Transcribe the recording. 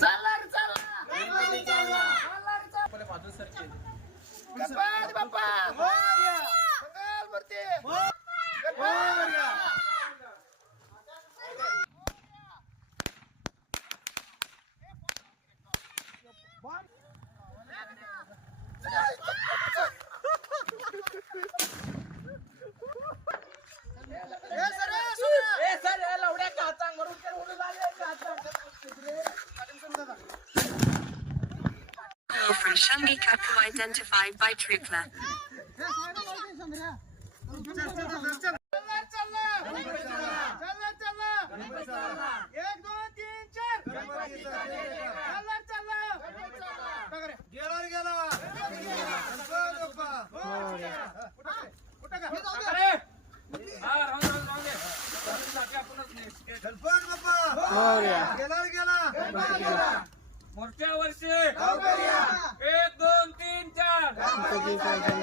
चालला रे चालला. गणपती चालला. चालला रे चालला. आपल्या बाजूला सरके. गणपती बाप्पा मोरया. मंगलमूर्ती मोरया. ए सर या लवड्या काचांवरून ते उडून आले काचांवर. From Shungi Kapu identified by Trukla. मोठ्या वर्षी 1 2 3 4